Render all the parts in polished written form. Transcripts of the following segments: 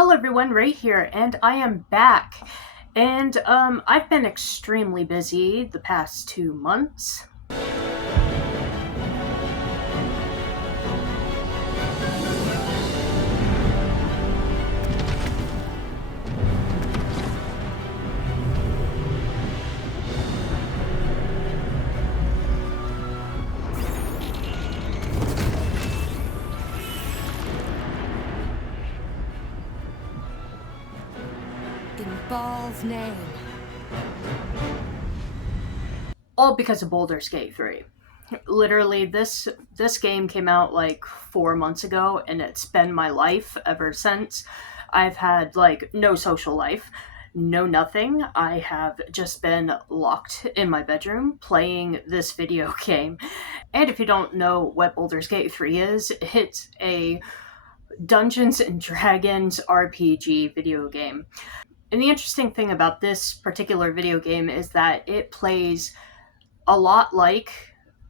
Hello everyone, Ray here, and I am back. And I've been extremely busy the past 2 months. In Baal's name. All because of Baldur's Gate 3. Literally, this game came out like 4 months ago, and it's been my life ever since. I've had like no social life, no nothing. I have just been locked in my bedroom playing this video game. And if you don't know what Baldur's Gate 3 is, it's a Dungeons and Dragons RPG video game. And the interesting thing about this particular video game is that it plays a lot like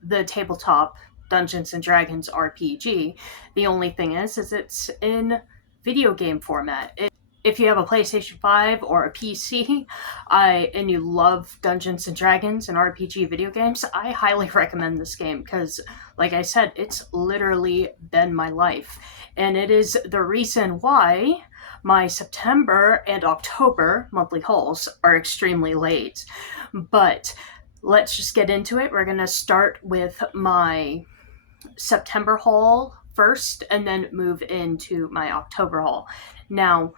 the tabletop Dungeons and Dragons RPG. The only thing is it's in video game format. If you have a PlayStation 5 or a PC, and you love Dungeons and Dragons and RPG video games, I highly recommend this game because, like I said, it's literally been my life. And it is the reason why my September and October monthly hauls are extremely late. But let's just get into it. We're going to start with my September haul first and then move into my October haul. Now,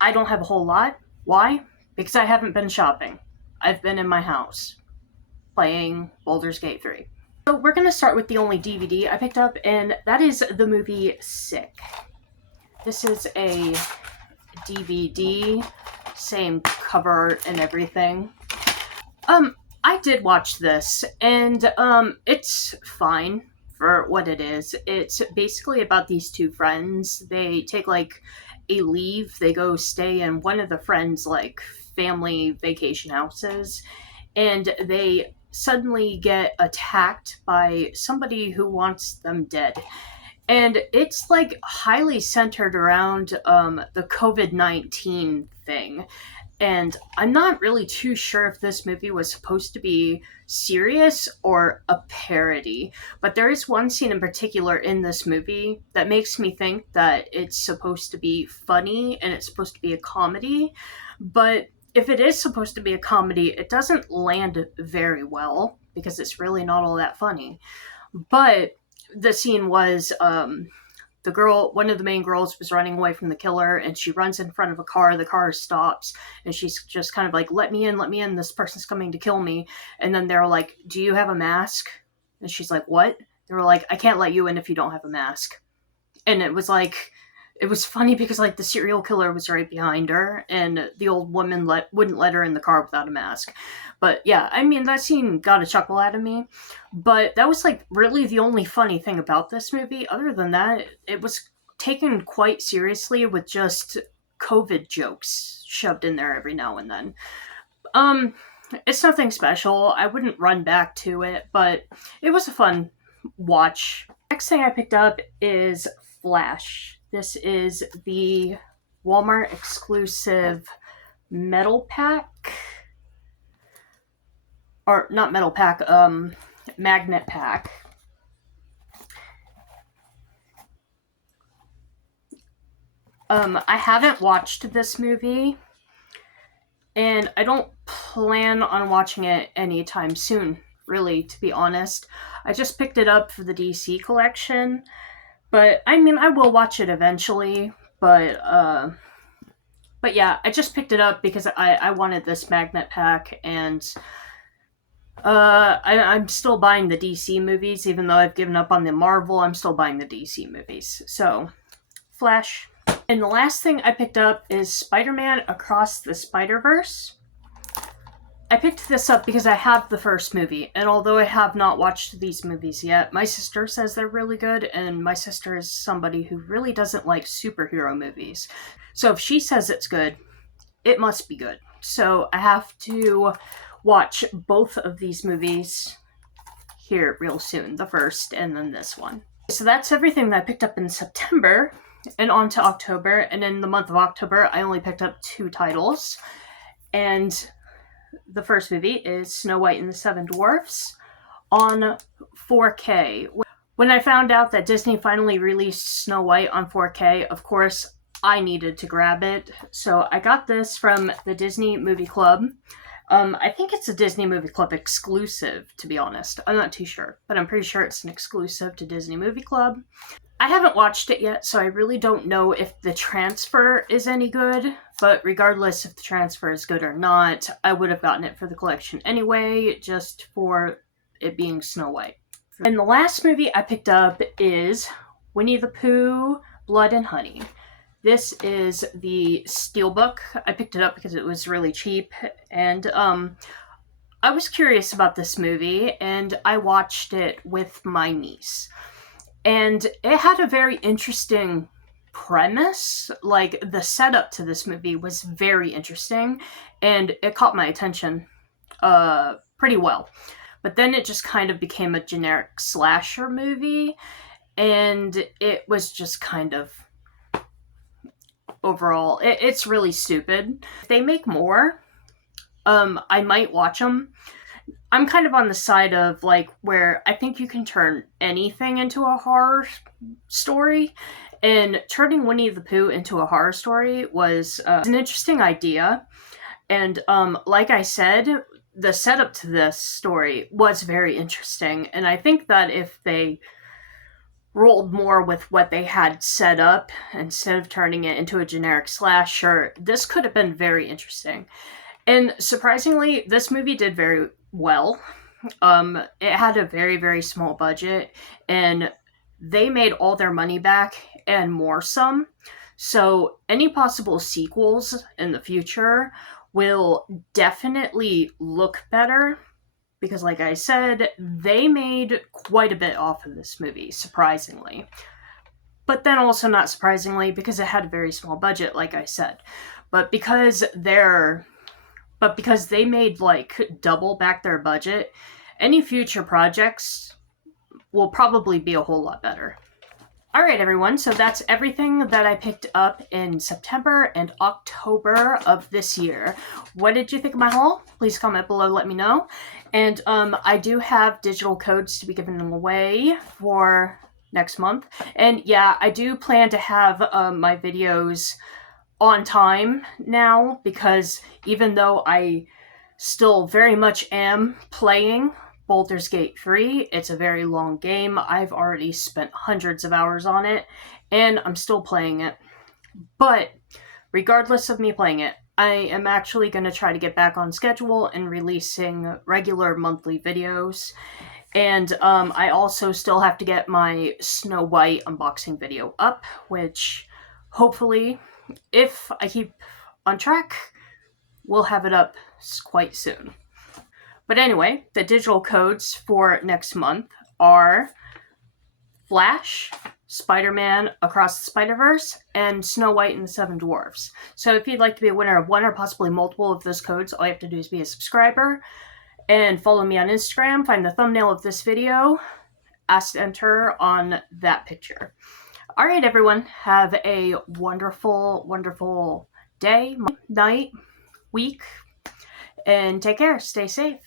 I don't have a whole lot. Why? Because I haven't been shopping. I've been in my house playing Baldur's Gate 3. So we're going to start with the only DVD I picked up, and that is the movie Sick. This is a DVD, same cover art and everything. I did watch this, and it's fine for what it is. It's basically about these two friends. They take like a leave. They go stay in one of the friends' like family vacation houses, and they suddenly get attacked by somebody who wants them dead. And it's like highly centered around the COVID-19 thing. And I'm not really too sure if this movie was supposed to be serious or a parody. But there is one scene in particular in this movie that makes me think that it's supposed to be funny and it's supposed to be a comedy. But if it is supposed to be a comedy, it doesn't land very well because it's really not all that funny. But the scene was the girl, one of the main girls, was running away from the killer, and she runs in front of a car. The car stops, and she's just kind of like, let me in, this person's coming to kill me. And then they're like, do you have a mask? And she's like, what? They were like, I can't let you in if you don't have a mask. And it was like, it was funny because like the serial killer was right behind her, and the old woman wouldn't let her in the car without a mask. But yeah, I mean, that scene got a chuckle out of me. But that was like really the only funny thing about this movie. Other than that, it was taken quite seriously with just COVID jokes shoved in there every now and then. It's nothing special. I wouldn't run back to it, but it was a fun watch. Next thing I picked up is Flash. This is the Walmart exclusive metal pack. Or not metal pack, magnet pack. I haven't watched this movie, and I don't plan on watching it anytime soon, really, to be honest. I just picked it up for the DC collection, but I mean, I will watch it eventually, but yeah, I just picked it up because I wanted this magnet pack, and I'm still buying the DC movies, even though I've given up on the Marvel. I'm still buying the DC movies. So, Flash. And the last thing I picked up is SpiderMan Across the Spider-Verse. I picked this up because I have the first movie, and although I have not watched these movies yet, my sister says they're really good, and my sister is somebody who really doesn't like superhero movies. So if she says it's good, it must be good. So I have to watch both of these movies here real soon. The first and then this one. So that's everything that I picked up in September. and on to October. And in the month of October, I only picked up 2 titles. And the first movie is Snow White and the Seven Dwarfs on 4K. When I found out that Disney finally released Snow White on 4K, of course, I needed to grab it. So I got this from the Disney Movie Club. I think it's a Disney Movie Club exclusive, to be honest. I'm not too sure, but I'm pretty sure it's an exclusive to Disney Movie Club. I haven't watched it yet, so I really don't know if the transfer is any good, but regardless if the transfer is good or not, I would have gotten it for the collection anyway, just for it being Snow White. And the last movie I picked up is Winnie the Pooh, Blood and Honey. This is the Steelbook. I picked it up because it was really cheap, and I was curious about this movie, and I watched it with my niece. And it had a very interesting premise. Like, the setup to this movie was very interesting, and it caught my attention pretty well. But then it just kind of became a generic slasher movie, and it was just kind of, overall, it's really stupid. If they make more, I might watch them. I'm kind of on the side of, like, where I think you can turn anything into a horror story, and turning Winnie the Pooh into a horror story was an interesting idea. And like I said, the setup to this story was very interesting, and I think that if they rolled more with what they had set up instead of turning it into a generic slasher, this could have been very interesting. And surprisingly, this movie did very well. It had a very, very small budget, and they made all their money back and more some. So any possible sequels in the future will definitely look better, because like I said, they made quite a bit off of this movie, surprisingly. But then also not surprisingly, because it had a very small budget, like I said. But because they made, like, double back their budget, any future projects will probably be a whole lot better. Alright everyone, so that's everything that I picked up in September and October of this year. What did you think of my haul? Please comment below, let me know. And I do have digital codes to be given away for next month. And yeah, I do plan to have my videos on time now, because even though I still very much am playing Baldur's Gate 3, it's a very long game. I've already spent hundreds of hours on it, and I'm still playing it. But regardless of me playing it, I am actually going to try to get back on schedule and releasing regular monthly videos. And I also still have to get my Snow White unboxing video up, which hopefully, if I keep on track, we'll have it up quite soon. But anyway, the digital codes for next month are Flash, SpiderMan Across the Spider-Verse, and Snow White and the Seven Dwarfs. So if you'd like to be a winner of one or possibly multiple of those codes, all you have to do is be a subscriber and follow me on Instagram, find the thumbnail of this video, ask to enter on that picture. Alright everyone, have a wonderful, wonderful day, night, week, and take care, stay safe.